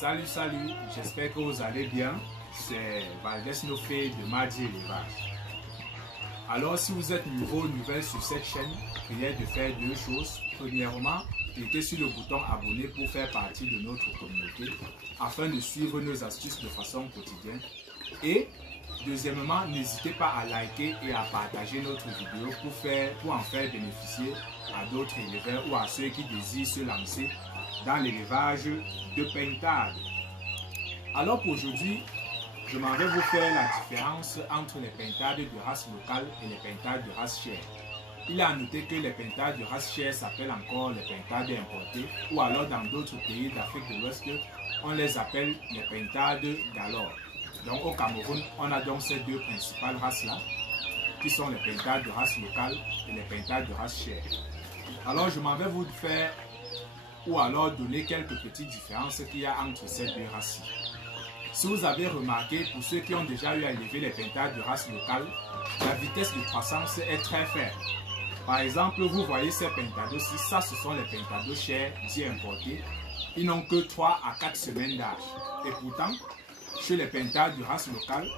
Salut, j'espère que vous allez bien. C'est Valdez Nofé de Mardi Élevage. Alors, si vous êtes nouvelle sur cette chaîne, priez de faire deux choses. Premièrement, cliquez sur le bouton abonner pour faire partie de notre communauté afin de suivre nos astuces de façon quotidienne. Et deuxièmement, n'hésitez pas à liker et à partager notre vidéo pour en faire bénéficier à d'autres éleveurs ou à ceux qui désirent se lancer dans l'élevage de pintades. Alors pour aujourd'hui, je m'en vais vous faire la différence entre les pintades de race locale et les pintades de race chère. Il est à noter que les pintades de race chère s'appellent encore les pintades importées, ou alors dans d'autres pays d'Afrique de l'Ouest, on les appelle les pintades galore. Donc au Cameroun, on a donc ces deux principales races-là, qui sont les pintades de race locale et les pintades de race chère. Alors je m'en vais vous faire ou alors donner quelques petites différences qu'il y a entre ces deux races. Si vous avez remarqué, pour ceux qui ont déjà eu à élever les pintades de race locale, la vitesse de croissance est très faible. Par exemple, vous voyez ces pintados-ci, ça ce sont les pintados chers, dits importés. Ils n'ont que 3 à 4 semaines d'âge. Et pourtant, chez les pintades de race locale,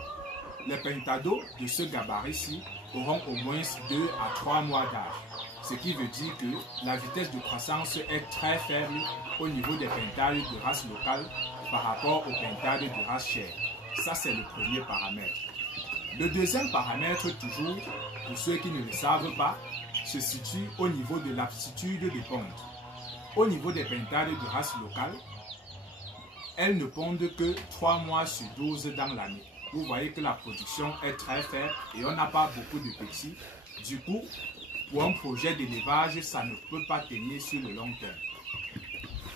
les pintados de ce gabarit-ci auront au moins 2 à 3 mois d'âge. Ce qui veut dire que la vitesse de croissance est très faible au niveau des pintades de race locale par rapport aux pintades de race chère. Ça, c'est le premier paramètre. Le deuxième paramètre, toujours, pour ceux qui ne le savent pas, se situe au niveau de l'aptitude de pondre. Au niveau des pintades de race locale, elles ne pondent que 3 mois sur 12 dans l'année. Vous voyez que la production est très faible et on n'a pas beaucoup de petits. Du coup, pour un projet d'élevage, ça ne peut pas tenir sur le long terme.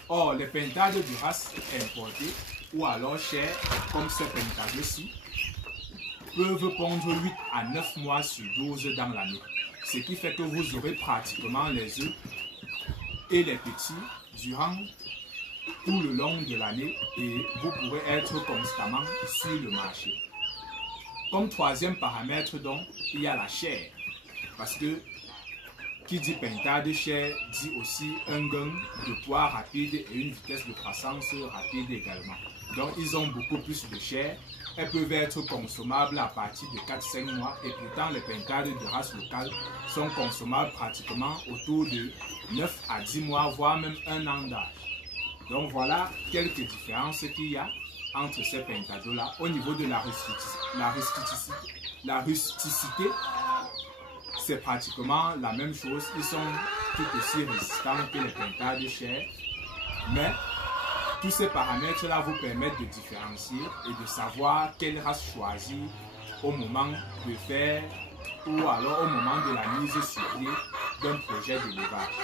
Or, les pintades de race importée ou alors chères, comme ces pintades-ci, peuvent pondre 8 à 9 mois sur 12 dans l'année. Ce qui fait que vous aurez pratiquement les œufs et les petits durant tout le long de l'année et vous pourrez être constamment sur le marché. Comme troisième paramètre, donc, il y a la chair. Parce que qui dit pintade chère dit aussi un gain de poids rapide et une vitesse de croissance rapide également. Donc ils ont beaucoup plus de chair. Elles peuvent être consommables à partir de 4-5 mois et pourtant les pintades de race locale sont consommables pratiquement autour de 9 à 10 mois, voire même 1 an d'âge. Donc voilà quelques différences qu'il y a entre ces pintados-là. Au niveau de la rusticité, c'est pratiquement la même chose. Ils sont tout aussi résistants que les pintades chères. Mais tous ces paramètres-là vous permettent de différencier et de savoir quelle race choisir au moment de faire ou alors au moment de la mise sur pied d'un projet d'élevage.